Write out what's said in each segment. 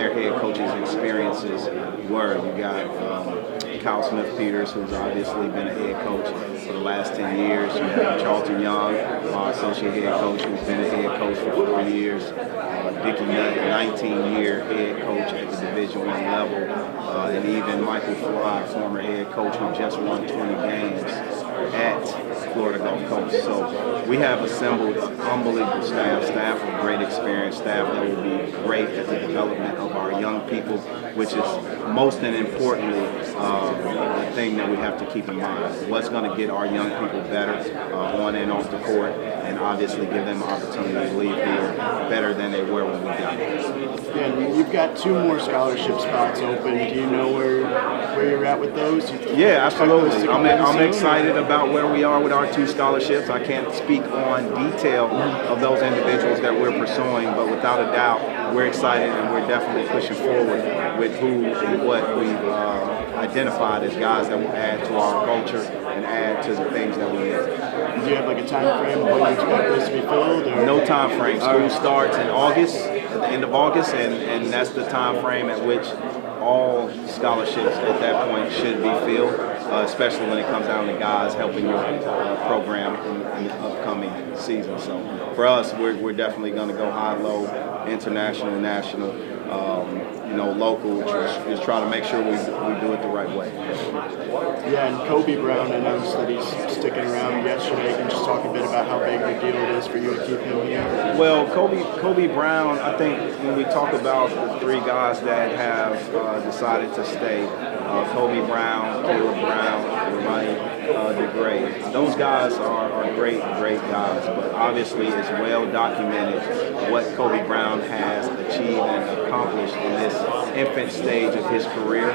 their head coaches' experiences were. You got Kyle Smith-Peters, who's obviously been a head coach for the last 10 years. You have Charlton Young, our associate head coach, who's been a head coach for 4 years. Dickie Nutt, 19-year head coach at the Division I level. And even Michael Fly, former head coach, who just won 20 games at Florida Gulf Coast. So we have assembled an unbelievable staff with great experience, staff that will be great at the development of our young people, which is most and importantly the thing that we have to keep in mind. What's going to get our young people better on and off the court, and obviously give them an opportunity to leave here better than they were when we got here. Yeah, and you've got 2 more scholarship spots open. Do you know where you're at with those? Yeah, absolutely. I'm excited about where we are with our 2 scholarships. I can't speak on detail of those individuals that we're pursuing, but without a doubt, we're excited and we're definitely pushing forward with who and what we've identified as guys that will add to our culture and add to the things that we need. Do you have like a time frame when you expect this to be filled? Or? No time frame. School starts in August, at the end of August, and that's the time frame at which all scholarships at that point should be filled, especially when it comes down to guys helping your program in the upcoming season. So for us, we're definitely going to go high, low, international, national, local, just try to make sure we do it the right way. Yeah, and Kobe Brown announced that he's sticking around yesterday. Can you just talk a bit about how big a deal it is for you to keep him here? Well, Kobe Brown, I think when we talk about the 3 guys that have decided to stay, Kobe Brown, Caleb Brown, Ronnie DeGray, those guys are great guys, but obviously it's well documented what Kobe Brown has achieved and accomplished in this infant stage of his career.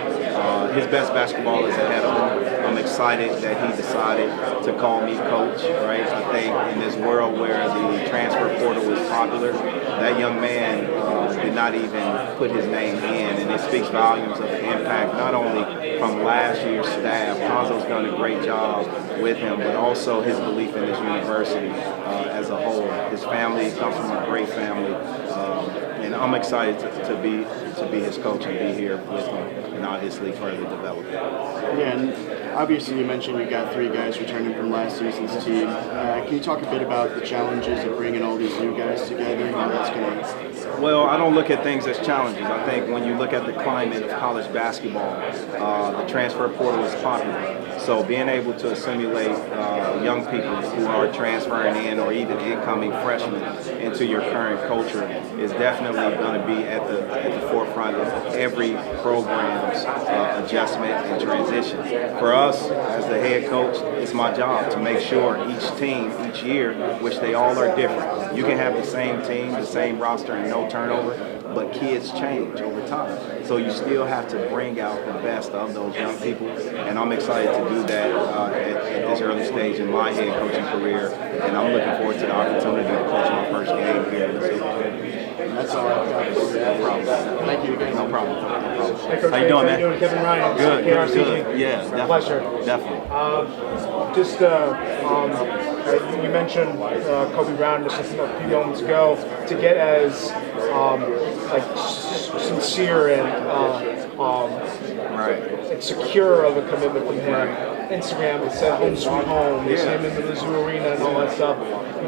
His best basketball is ahead of him. I'm excited that he decided to call me coach, right? I think in this world where the transfer portal is popular, that young man did not even put his name in, and it speaks volumes of the impact not only from last year's staff. Hanzo's done a great job with him, but also his belief in this university as a whole. His family comes from a great family, and I'm excited to be his coach and be here with him, and obviously further develop it. Yeah, and obviously you mentioned you got 3 guys returning from last season's team. Can you talk a bit about the challenges of bringing all these new guys together? And that's Well, I don't look at things as challenges. I think when you look at the climate of college basketball, the transfer portal is popular. So being able to assimilate young people who are transferring in or even incoming freshmen into your current culture is definitely going to be at the forefront of every program's adjustment and transition. For us, as the head coach, it's my job to make sure each team, each year, which they all are different. You can have the same team, the same roster, and no turnover, but kids change over time. So you still have to bring out the best of those young people, and I'm excited to do that at this early stage in my head coaching career, and I'm looking forward to the opportunity to coach my first game here in the season. That's all I've got. No problem. Thank you again. No problem. Hey, Coach, How you doing, man? How you doing? Kevin Ryan. Good, KRC. good. Yeah, definitely. Pleasure. Definitely. You mentioned Kobe Brown just a few moments ago. To get as sincere and secure of a commitment from him. Instagram, it said home sweet home. It's him in the Mizzou Arena and all that stuff.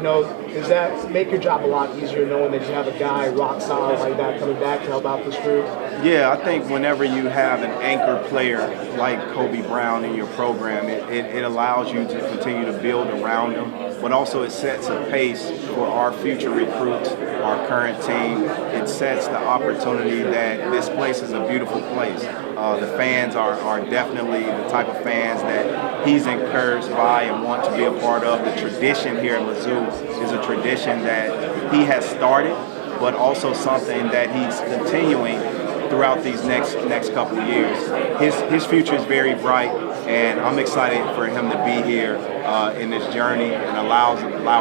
Does that make your job a lot easier knowing that you have a guy rock solid like that coming back to help out this group? Yeah, I think whenever you have an anchor player like Kobe Brown in your program, it allows you to continue to build around him, but also it sets a pace for our future recruits, our current team. It sets the opportunity that this place is a beautiful place. The fans are definitely the type of fans that he's encouraged by and want to be a part of. The tradition here in Mizzou is a tradition that he has started, but also something that he's continuing throughout these next couple of years. His future is very bright, and I'm excited for him to be here in this journey and allow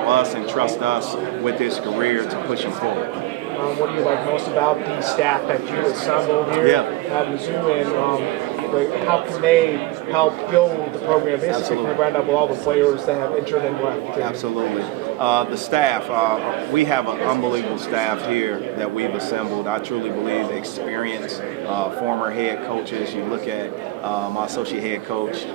us and trust us with his career to push him forward. What do you like most about the staff that you assembled here at Mizzou, and Like, how can they help build the program, basically Absolutely. from the ground up with all the players that have entered and left? Absolutely. The staff, we have an unbelievable staff here that we've assembled. I truly believe experienced former head coaches. You look at my associate head coach,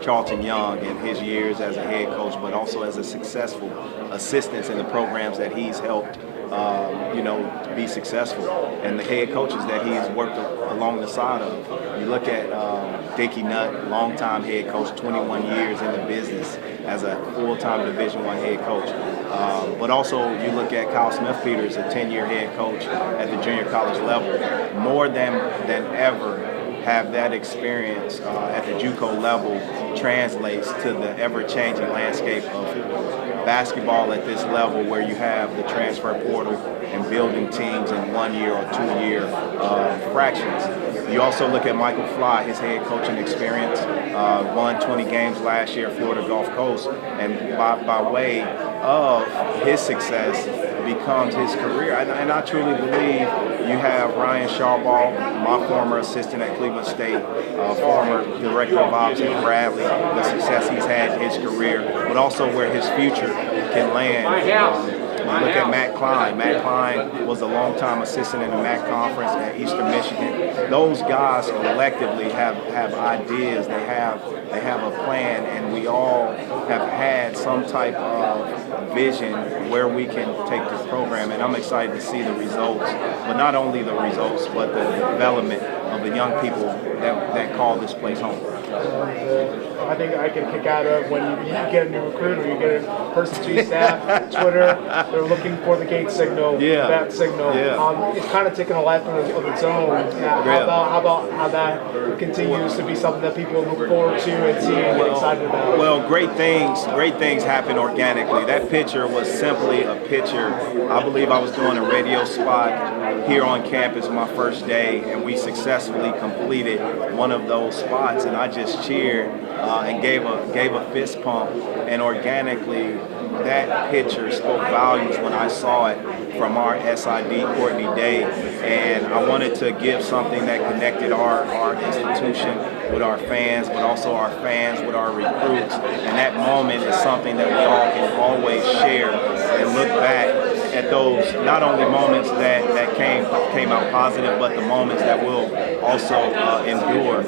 Charlton Young, in his years as a head coach, but also as a successful assistant in the programs that he's helped be successful, and the head coaches that he's worked along the side of. You look at Dickie Nutt, longtime head coach, 21 years in the business as a full-time Division I head coach. But also you look at Kyle Smith-Peters, a 10-year head coach at the junior college level. More than ever, have that experience at the JUCO level translates to the ever-changing landscape of basketball at this level, where you have the transfer portal and building teams in 1 year or 2 year fractions. You also look at Michael Fly, his head coaching experience, won 20 games last year at Florida Gulf Coast, and by way of his success becomes his career. And I truly believe you have Ryan Shawball, my former assistant at Cleveland State, former director of ops at Bradley, the success he's had in his career, but also where his future can land. Look at Matt Klein. Matt Klein was a longtime assistant in the MAC conference at Eastern Michigan. Those guys collectively have ideas. They have a plan, and we all have had some type of vision where we can take this program. And I'm excited to see the results, but not only the results, but the development of the young people that call this place home. I think I can kick out of when you get a new recruit or you get a person to your staff, Twitter, they're looking for the gate signal, bat signal. It's kind of taking a life of its own. How about how that continues to be something that people look forward to and see and get excited about? Well, great things happen organically. That picture was simply a picture. I believe I was doing a radio spot here on campus my first day, and we successfully completed one of those spots, and I just cheered and gave a fist pump, and organically that picture spoke volumes when I saw it from our SID, Courtney Day, and I wanted to give something that connected our institution with our fans, but also our fans with our recruits, and that moment is something that we all can always share and look back at those, not only moments that came out positive, but the moments that we'll also endure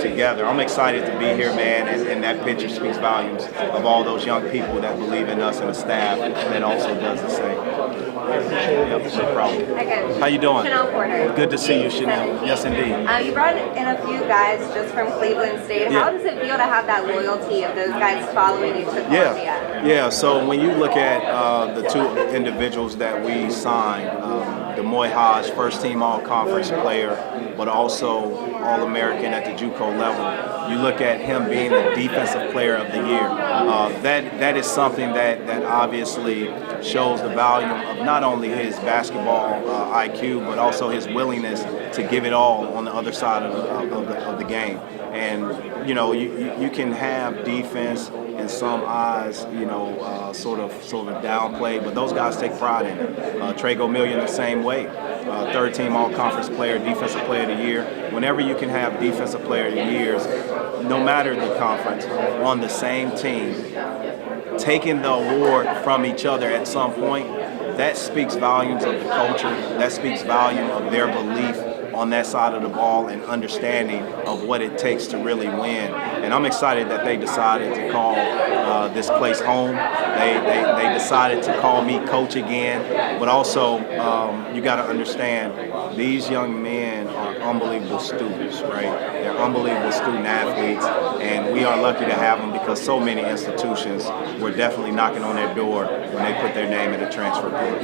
together. I'm excited to be here, man, and that picture speaks volumes of all those young people that believe in us and the staff that also does the same. I appreciate it. Yep, no problem. Okay. How you doing? Chanel Porter. Good to see you, Chanel. Yes, indeed. You brought in a few guys just from Cleveland State. How does it feel to have that loyalty of those guys following you to Columbia? Yeah. So when you look at the two individuals that we signed, Demoy Hodge, first-team All-Conference player, but also All-American at the JUCO level. You look at him being the Defensive Player of the Year. That is something that obviously shows the value of not only his basketball IQ, but also his willingness to give it all on the other side of the game. And you can have defense in some eyes, sort of downplayed, but those guys take pride in it. Trago Million the same way. Third-team All-Conference player, Defensive Player of the Year. Whenever you can have Defensive Player of the Years, no matter the conference, on the same team, taking the award from each other at some point, that speaks volumes of the culture. That speaks volume of their belief on that side of the ball and understanding of what it takes to really win. And I'm excited that they decided to call this place home. They decided to call me coach again. But also, you got to understand, these young men are unbelievable students, right? They're unbelievable student athletes, and we are lucky to have them because so many institutions were definitely knocking on their door when they put their name in the transfer portal.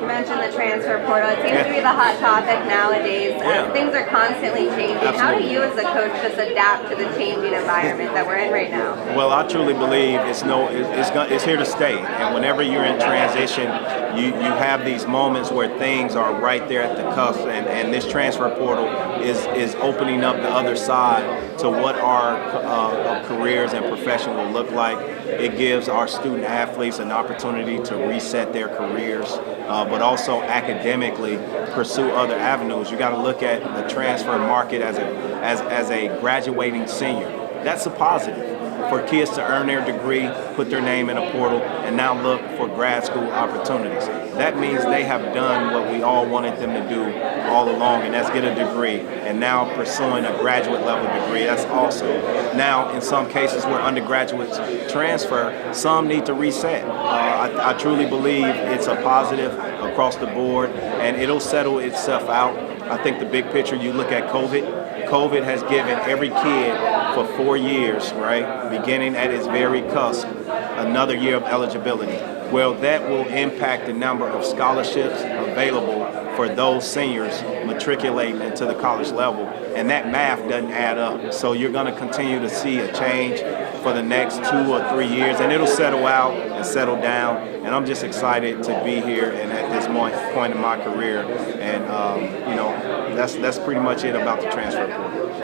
You mentioned the transfer portal. It seems to be the hot topic nowadays. Things are constantly changing. Absolutely. How do you as a coach just adapt to the changing environment that we're in right now? Well, I truly believe it's here to stay. And whenever you're in transition, you have these moments where things are right there at the cusp, and this transfer portal is opening up the other side to what our careers and profession will look like. It gives our student athletes an opportunity to reset their career. years, but also academically pursue other avenues. You got to look at the transfer market as a graduating senior. That's a positive for kids to earn their degree, put their name in a portal, and now look for grad school opportunities. That means they have done what we all wanted them to do all along, and that's get a degree, and now pursuing a graduate level degree. That's awesome. Now, in some cases where undergraduates transfer, some need to reset. I truly believe it's a positive across the board, and it'll settle itself out. I think the big picture, you look at COVID has given every kid for 4 years, right, beginning at its very cusp, another year of eligibility. Well, that will impact the number of scholarships available for those seniors matriculating into the college level, and that math doesn't add up. So you're going to continue to see a change for the next 2 or 3 years, and it'll settle out and settle down, and I'm just excited to be here and at this point in my career, and that's pretty much it about the transfer portal.